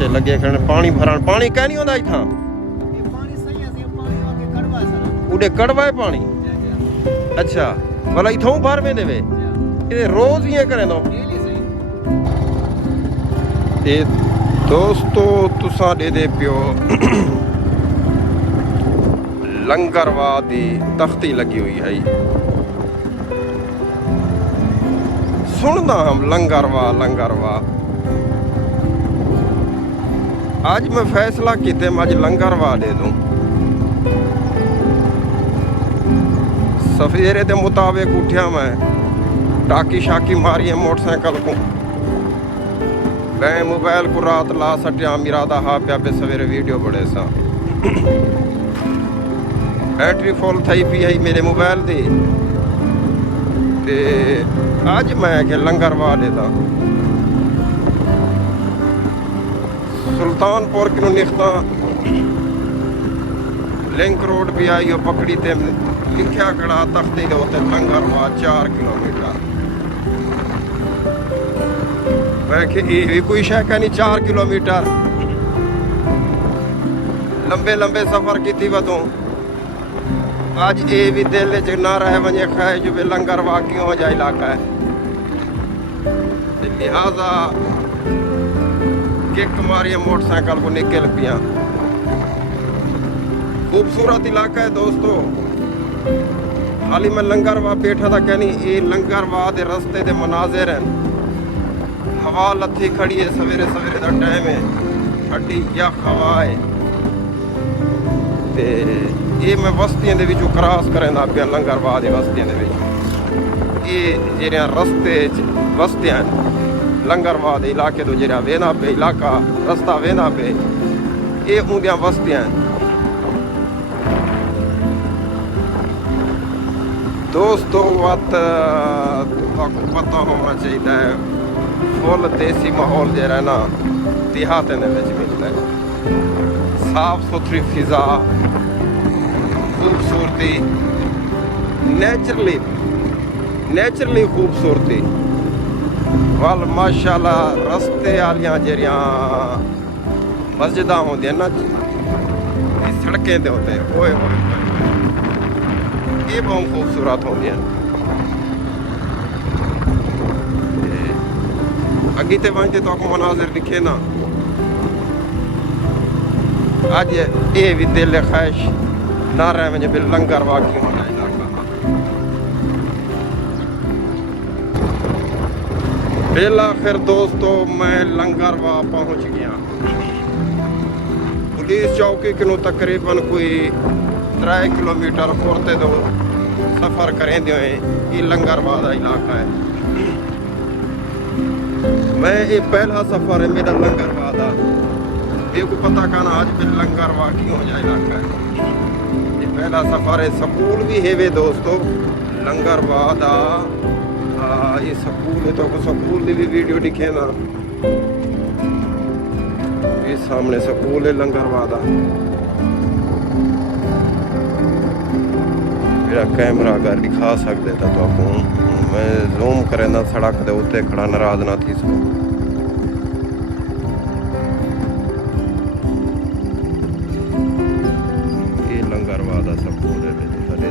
बच्चे लगे खड़े पानी भरण। पानी कह नहीं होता इतना उड़े कड़वा है पानी। अच्छा भला इथों भर में देवे ये रोज ही करें दो। ये दोस्तों तुसा दे दे पियो लंगरवा दी तख्ती लगी हुई है। सुनना हम लंगरवा लंगरवा। आज मैं फैसला किते मैं आज लंगरवा दे दूं। सफेरे के मुताबिक उठिया मैं टाकी शाकी मारी है मोटरसाइकिल को। मैं मोबाइल को रात ला सटिया मेरा हा प्या पे सवेरे वीडियो बड़े सा बैटरी फुल थी पी है मेरे मोबाइल की। ते अज मैं के लंगरवा देता सुल्तानपुर की निकता लिंक रोड भी आई और पकड़ी ते लिखा खड़ा तख्ती के उत्ते लंगरवा 4 किलोमीटर। मैं कि कोई शह का नहीं 4 किलोमीटर लंबे लंबे सफर की वतों अज ये भी दिल च ना रह वजे खाए जो भी लंगरवा क्यों हो जाए इलाका है। लिहाजा किक मारिए मोटरसाइकिल को निकल पिया। खूबसूरत इलाका है दोस्तों। हाली मैं लंगरवा बैठा था कहनी ये लंगरवा के रस्ते के मनाजिर हैं। हवा लथी खड़ी है सवेरे सवेरे का टाइम है ठंडी यख हवा है। ते ये मैं बस्तियों के विचों क्रॉस करना पिया लंगरवा के बस्तियों के विच। ये जेरिया रस्ते बस्तियां लंगरवा के इलाके तो जेरा वेना पे इलाका रस्ता वेना पे ये उन्दियां बस्तियां दोस्तों। वत आपको पता होना चाहिए फुल देसी माहौल जरा ना देहात मिलता है। साफ सुथरी फिजा खूबसूरती नेचुरली खूबसूरती वाल माशाल्लाह। रस्ते आलियां जरिया मस्जिद होंदियां ना सड़कें दे होते ओए ये बहुत खूबसूरत होंदियां। अगी ते वंजे तो आपको मनाजिर दिखे ना। अज ये भी दिल ख्वाहिश ना रह वजे बिल लंगरवा क्यों होना इलाका। बिल आखिर दोस्तों मैं लंगरवा पहुंच गया। पुलिस चौकी के तकरीबन कोई 3 किलोमीटर फुरते दो सफ़र करें दो ये लंगरवा का इलाका है। मैं ये पहला सफ़र है मेरा लंगरवा का। ये को पता करना आज भी लंगरवा क्यों हो जाए इलाका है। ये पहला सफ़र है। स्कूल भी है वे दोस्तों लंगरवा का। ये स्कूल है तो स्कूल की भी वीडियो दिखे ना। ये सामने स्कूल है लंगरवा का। मेरा कैमरा अगर दिखा सकते तो आपको मैं जूम करें ना सड़क के उत्ते खड़ा नाराज ना थी सो। ये लंगरवा का स्कूल है सारे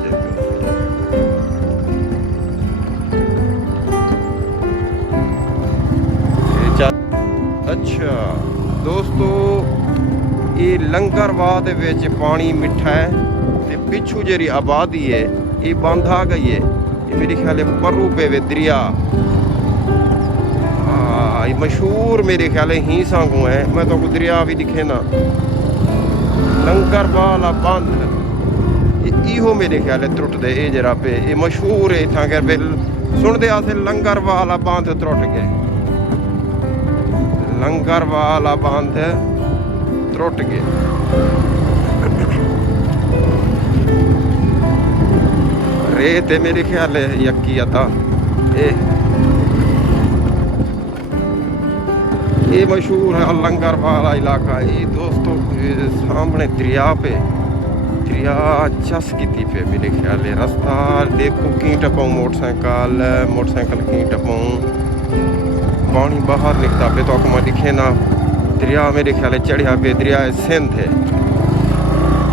अच्छा दोस्तों ये लंगरवा दे विच पानी मिठा है। पिछू जी आबादी है ये बंद आ गई है। ये मेरे ख्याल परू पे वे दरिया ये मशहूर मेरे ख्याल ही सांगू है। मैं तो दरिया भी दिखे ना लंगरवा वाला बंद इहो मेरे ख्याल त्रुट दे ये जरा पे ये मशहूर है इतना कर बिल सुनते आसे लंगरवा वाला बंद त्रुट गए। लंगरवा वाला बंद त्रुट गए। रेत है मेरे ख्याल है यक्की आता ये मशहूर है लंगरवा वाला इलाका। ये दोस्तों सामने दरिया पे दरिया चस की पे मेरे ख्याल है। रास्ता देखो की टपाऊँ मोटरसाइकिल की टपाऊँ पानी बाहर निकलता पे तो मैं दिखे ना दरिया मेरे ख्याल चढ़िया पे दरियाए सिंध है,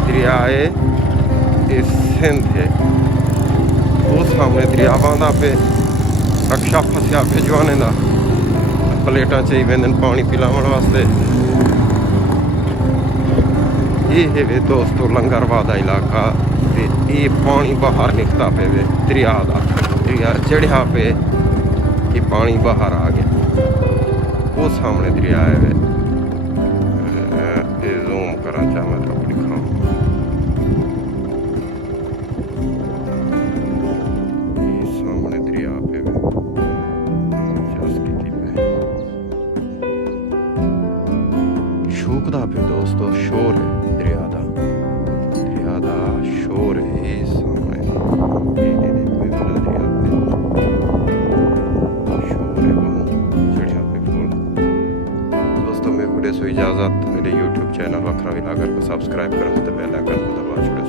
दरियाए सिंध है। वो सामने दरिया बांधा पे रक्षा फसिया पे जवाने का प्लेटा चाहिए वेंदन पानी पिलावन वास्ते। ये है वे दोस्तों लंगरवा का इलाका ते ये पानी बाहर निकलता पे वे दरिया का, दरिया चढ़िया पे ये पानी बाहर आ गया। वो सामने दरिया है वे, जूम करा चाह मैं तो दिखाऊं। ये सामने दरिया पे वे शूकदा पे दोस्तों शोर है दरिया दा शोर है। ये सामने ये देखो ये बड़ा दरिया पे शोर है बहुत चढ़िया पे फुल। दोस्तों मैं खुदे सो इजाज़त, मेरे YouTube चैनल वखरा विलागर को सब्सक्राइब करें तो बेल आइकन को दबा छोड़े।